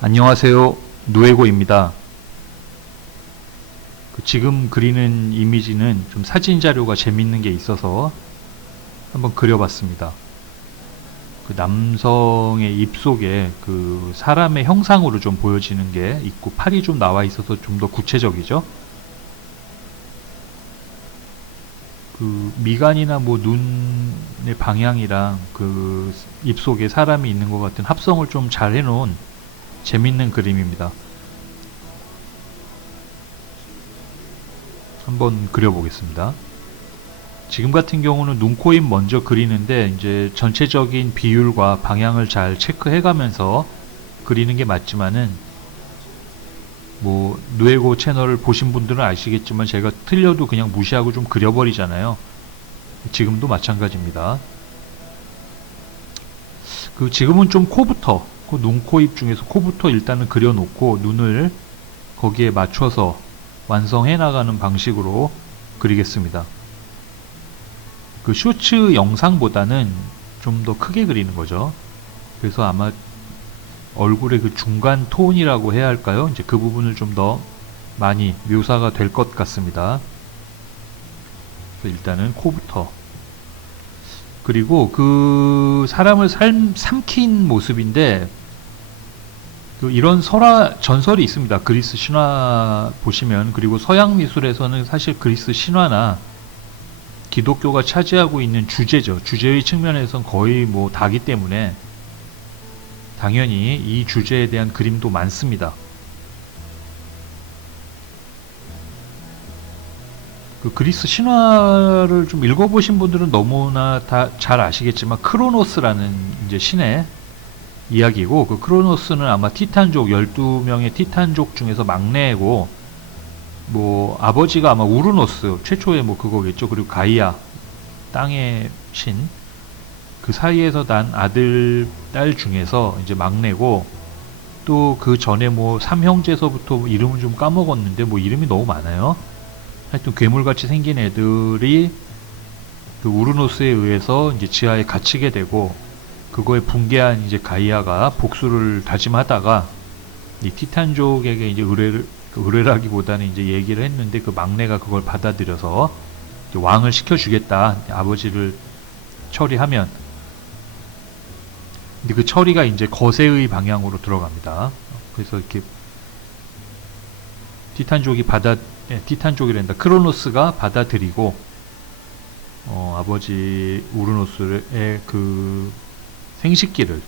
안녕하세요. 노에고입니다. 지금 그리는 이미지는 좀 사진 자료가 재밌는 게 있어서 한번 그려봤습니다. 남성의 입속에 사람의 형상으로 좀 보여지는 게 있고 팔이 좀 나와 있어서 좀 더 구체적이죠. 미간이나 뭐 눈의 방향이랑 입속에 사람이 있는 것 같은 합성을 좀 잘 해놓은 재밌는 그림입니다. 한번 그려보겠습니다. 지금 같은 경우는 눈, 코, 입 먼저 그리는데 이제 전체적인 비율과 방향을 잘 체크해 가면서 그리는 게 맞지만은 뭐 누에고 채널을 보신 분들은 아시겠지만 제가 틀려도 그냥 무시하고 좀 그려버리잖아요. 지금도 마찬가지입니다. 지금은 좀 코부터 눈, 코, 입 중에서 코부터 일단은 그려놓고 눈을 거기에 맞춰서 완성해 나가는 방식으로 그리겠습니다. 쇼츠 영상보다는 좀 더 크게 그리는 거죠. 그래서 아마 얼굴의 중간 톤이라고 해야 할까요? 이제 그 부분을 좀 더 많이 묘사가 될 것 같습니다. 일단은 코부터. 그리고 사람을 삼킨 모습인데 이런 전설이 있습니다. 그리스 신화 보시면. 그리고 서양 미술에서는 사실 그리스 신화나 기독교가 차지하고 있는 주제죠. 주제의 측면에선 거의 뭐 다기 때문에 당연히 이 주제에 대한 그림도 많습니다. 그리스 신화를 좀 읽어보신 분들은 너무나 다 잘 아시겠지만 크로노스라는 이제 신의 이야기고, 크로노스는 아마 티탄족 12명의 티탄족 중에서 막내고, 뭐 아버지가 아마 우르노스 최초의 뭐 그거겠죠. 그리고 가이아 땅의 신, 그 사이에서 난 아들 딸 중에서 이제 막내고, 또 그 전에 뭐 삼형제서부터 이름을 좀 까먹었는데 뭐 이름이 너무 많아요. 하여튼 괴물같이 생긴 애들이 우르노스에 의해서 이제 지하에 갇히게 되고, 그거에 붕괴한 이제 가이아가 복수를 다짐하다가 이 티탄족에게 이제 의뢰라기보다는 이제 얘기를 했는데, 그 막내가 그걸 받아들여서 왕을 시켜주겠다, 아버지를 처리하면. 근데 그 처리가 이제 거세의 방향으로 들어갑니다. 그래서 이렇게 티탄족이란다. 크로노스가 받아들이고, 아버지 우르노스의 생식기를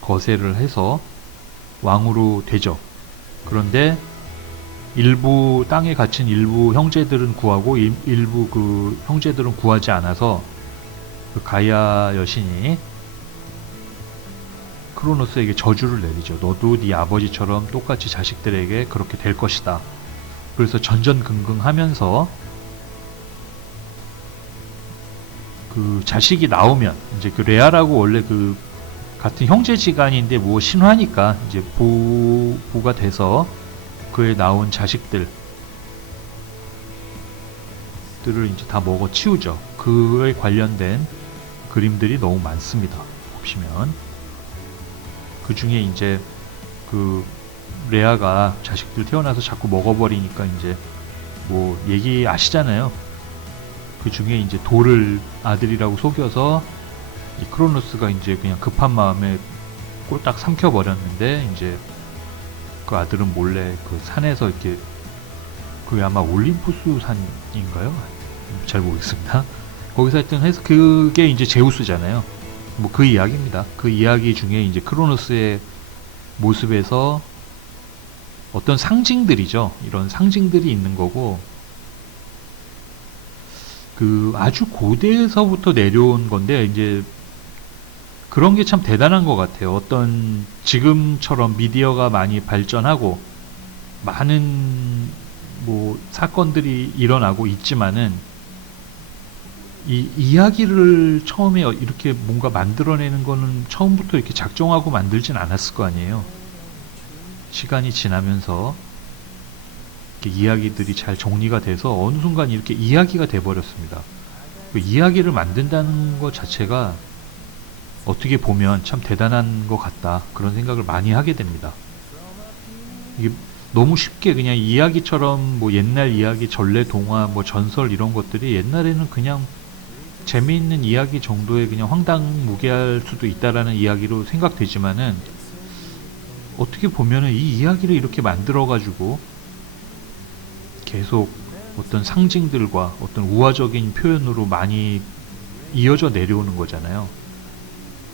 거세를 해서 왕으로 되죠. 그런데 일부 땅에 갇힌 일부 형제들은 구하고 일부 형제들은 구하지 않아서 가이아 여신이 크로노스에게 저주를 내리죠. 너도 네 아버지처럼 똑같이 자식들에게 그렇게 될 것이다. 그래서 전전긍긍하면서 자식이 나오면 이제 레아라고 원래 같은 형제지간인데 뭐 신화니까 이제 보가 돼서 그에 나온 자식들을 이제 다 먹어 치우죠. 그에 관련된 그림들이 너무 많습니다. 보시면 그 중에 이제 레아가 자식들 태어나서 자꾸 먹어버리니까 이제 뭐 얘기 아시잖아요. 그 중에 이제 돌을 아들이라고 속여서 이 크로노스가 이제 그냥 급한 마음에 꼴딱 삼켜버렸는데, 이제 그 아들은 몰래 산에서 이렇게, 아마 올림푸스 산인가요? 잘 모르겠습니다. 거기서 하여튼 해서 그게 이제 제우스잖아요. 뭐 그 이야기입니다. 그 이야기 중에 이제 크로노스의 모습에서 어떤 상징들이죠. 이런 상징들이 있는 거고, 아주 고대에서부터 내려온 건데, 이제 그런 게 참 대단한 것 같아요. 어떤 지금처럼 미디어가 많이 발전하고 많은 뭐 사건들이 일어나고 있지만은 이 이야기를 처음에 이렇게 뭔가 만들어내는 거는 처음부터 이렇게 작정하고 만들진 않았을 거 아니에요. 시간이 지나면서 이렇게 이야기들이 잘 정리가 돼서 어느 순간 이렇게 이야기가 돼버렸습니다. 이야기를 만든다는 것 자체가 어떻게 보면 참 대단한 것 같다, 그런 생각을 많이 하게 됩니다. 이게 너무 쉽게 그냥 이야기처럼 뭐 옛날 이야기, 전래 동화, 뭐 전설 이런 것들이 옛날에는 그냥 재미있는 이야기 정도의 그냥 황당무계할 수도 있다라는 이야기로 생각되지만은 어떻게 보면은 이 이야기를 이렇게 만들어가지고 계속 어떤 상징들과 어떤 우화적인 표현으로 많이 이어져 내려오는 거잖아요.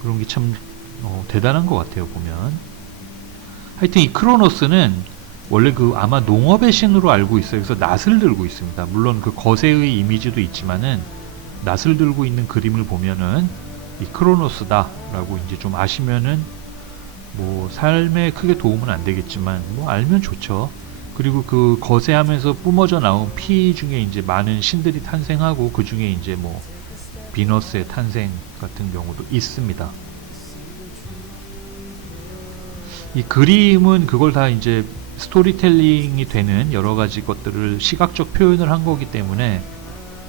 그런 게 참 대단한 것 같아요, 보면. 하여튼 이 크로노스는 원래 그 아마 농업의 신으로 알고 있어요. 그래서 낫을 들고 있습니다. 물론 그 거세의 이미지도 있지만은 낫을 들고 있는 그림을 보면은 이 크로노스다라고 이제 좀 아시면은 뭐 삶에 크게 도움은 안 되겠지만 뭐 알면 좋죠. 그리고 그 거세하면서 뿜어져 나온 피 중에 이제 많은 신들이 탄생하고 그 중에 이제 뭐 비너스의 탄생 같은 경우도 있습니다. 이 그림은 그걸 다 이제 스토리텔링이 되는 여러 가지 것들을 시각적 표현을 한 거기 때문에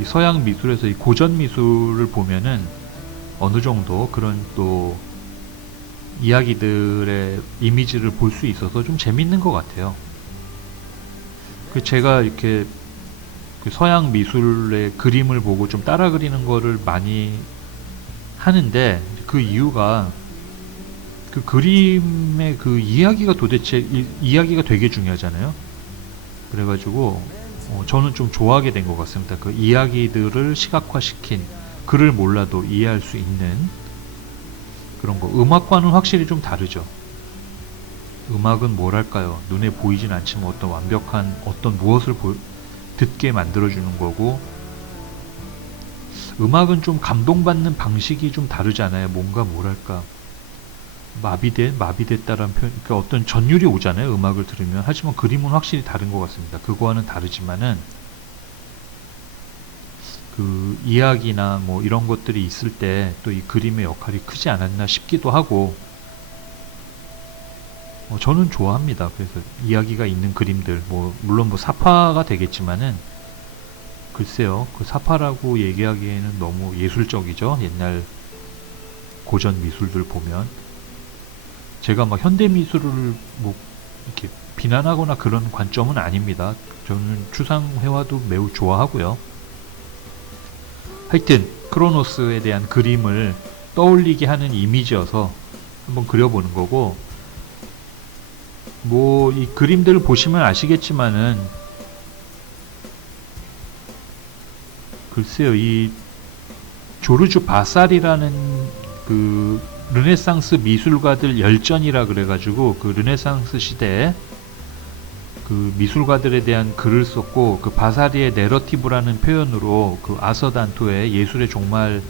이 서양 미술에서 이 고전 미술을 보면은 어느 정도 그런 또 이야기들의 이미지를 볼 수 있어서 좀 재밌는 것 같아요. 그 제가 이렇게 그 서양 미술의 그림을 보고 좀 따라 그리는 거를 많이 하는데 그 이유가 그 그림의 그 이야기가 도대체 이야기가 되게 중요하잖아요. 그래가지고 저는 좀 좋아하게 된 것 같습니다. 그 이야기들을 시각화시킨 글을 몰라도 이해할 수 있는 그런 거. 음악과는 확실히 좀 다르죠. 음악은 뭐랄까요? 눈에 보이진 않지만 어떤 완벽한 어떤 무엇을 듣게 만들어주는 거고, 음악은 좀 감동받는 방식이 좀 다르잖아요. 뭔가 뭐랄까 마비됐다라는 표현, 그러니까 어떤 전율이 오잖아요. 음악을 들으면. 하지만 그림은 확실히 다른 것 같습니다. 그거와는 다르지만은 그 이야기나 뭐 이런 것들이 있을 때 또 이 그림의 역할이 크지 않았나 싶기도 하고, 저는 좋아합니다. 그래서 이야기가 있는 그림들, 뭐 물론 뭐 사파가 되겠지만은 글쎄요, 그 사파라고 얘기하기에는 너무 예술적이죠. 옛날 고전 미술들 보면. 제가 막 현대 미술을 뭐 이렇게 비난하거나 그런 관점은 아닙니다. 저는 추상 회화도 매우 좋아하고요. 하여튼 크로노스에 대한 그림을 떠올리게 하는 이미지여서 한번 그려보는 거고, 뭐 이 그림들을 보시면 아시겠지만은 글쎄요, 이 조르주 바살이라는 그 르네상스 미술가들 열전이라 그래가지고 그 르네상스 시대에 그 미술가들에 대한 글을 썼고, 그 바사리의 내러티브라는 표현으로 그 아서단토의 예술의 종말인가?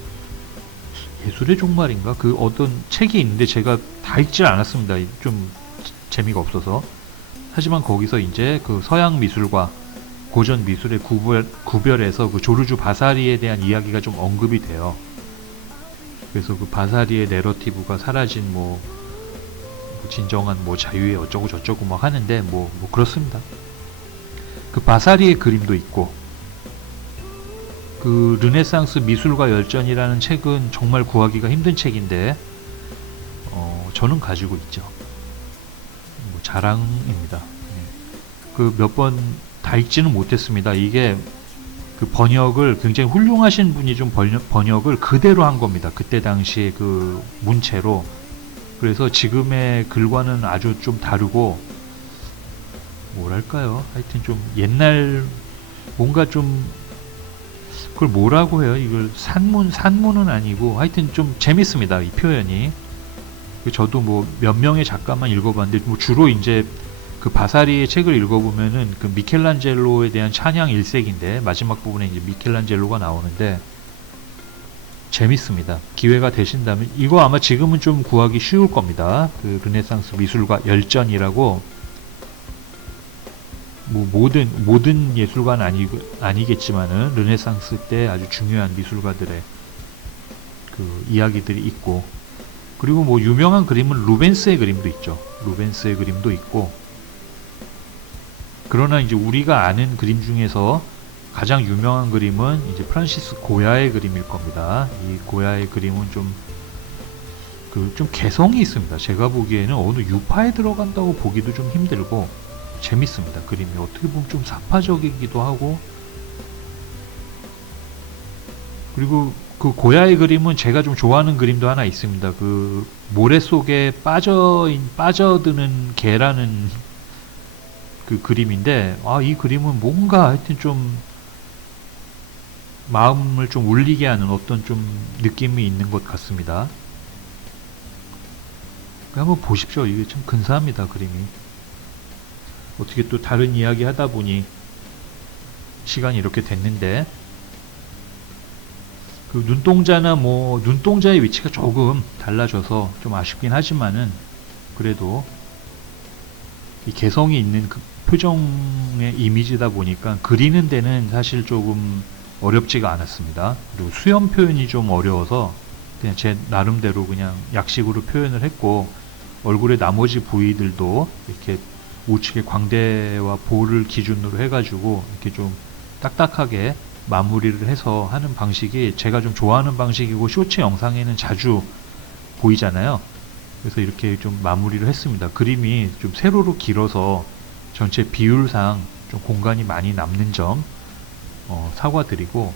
그 어떤 책이 있는데 제가 다 읽질 않았습니다. 좀 재미가 없어서. 하지만 거기서 이제 그 서양 미술과 고전 미술의 구별해서 그 조르주 바사리에 대한 이야기가 좀 언급이 돼요. 그래서 그 바사리의 내러티브가 사라진 뭐 진정한 뭐 자유의 어쩌고 저쩌고 막 하는데 뭐 그렇습니다. 그 바사리의 그림도 있고, 그 르네상스 미술가 열전이라는 책은 정말 구하기가 힘든 책인데 저는 가지고 있죠. 뭐 자랑입니다. 그 몇 번 다 읽지는 못했습니다. 이게 그 번역을 굉장히 훌륭하신 분이 좀 번역을 그대로 한 겁니다. 그때 당시에 그 문체로. 그래서 지금의 글과는 아주 좀 다르고, 뭐랄까요? 하여튼 좀 옛날 뭔가 좀 그걸 뭐라고 해요? 이걸 산문은 아니고 하여튼 좀 재밌습니다. 이 표현이. 저도 뭐 몇 명의 작가만 읽어봤는데 뭐 주로 이제 그 바사리의 책을 읽어보면은 그 미켈란젤로에 대한 찬양 일색인데 마지막 부분에 이제 미켈란젤로가 나오는데 재밌습니다. 기회가 되신다면 이거 아마 지금은 좀 구하기 쉬울 겁니다. 그 르네상스 미술가 열전이라고, 뭐 모든 예술가는 아니겠지만은 르네상스 때 아주 중요한 미술가들의 그 이야기들이 있고, 그리고 뭐 유명한 그림은 루벤스의 그림도 있죠. 루벤스의 그림도 있고. 그러나 이제 우리가 아는 그림 중에서 가장 유명한 그림은 이제 프란시스 고야의 그림일 겁니다. 이 고야의 그림은 좀 개성이 있습니다. 제가 보기에는 어느 유파에 들어간다고 보기도 좀 힘들고, 재밌습니다. 그림이 어떻게 보면 좀 사파적이기도 하고, 그리고 그 고야의 그림은 제가 좀 좋아하는 그림도 하나 있습니다. 그 모래 속에 빠져드는 개라는 그 그림인데, 이 그림은 뭔가 하여튼 좀 마음을 좀 울리게 하는 어떤 좀 느낌이 있는 것 같습니다. 한번 보십시오. 이게 참 근사합니다, 그림이. 어떻게 또 다른 이야기 하다 보니 시간이 이렇게 됐는데, 그 눈동자나 뭐 눈동자의 위치가 조금 달라져서 좀 아쉽긴 하지만은, 그래도 이 개성이 있는 그 표정의 이미지다 보니까 그리는 데는 사실 조금 어렵지가 않았습니다. 그리고 수염 표현이 좀 어려워서 그냥 제 나름대로 그냥 약식으로 표현을 했고, 얼굴의 나머지 부위들도 이렇게 우측의 광대와 볼을 기준으로 해가지고 이렇게 좀 딱딱하게 마무리를 해서 하는 방식이 제가 좀 좋아하는 방식이고, 쇼츠 영상에는 자주 보이잖아요. 그래서 이렇게 좀 마무리를 했습니다. 그림이 좀 세로로 길어서 전체 비율상 좀 공간이 많이 남는 점 사과드리고,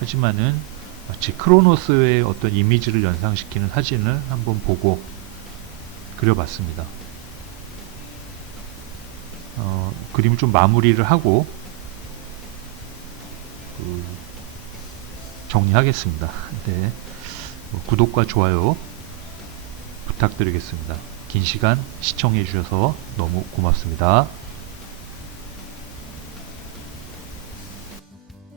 하지만은 마치 크로노스의 어떤 이미지를 연상시키는 사진을 한번 보고 그려봤습니다. 그림을 좀 마무리를 하고 정리하겠습니다. 네, 구독과 좋아요 부탁드리겠습니다. 긴 시간 시청해 주셔서 너무 고맙습니다.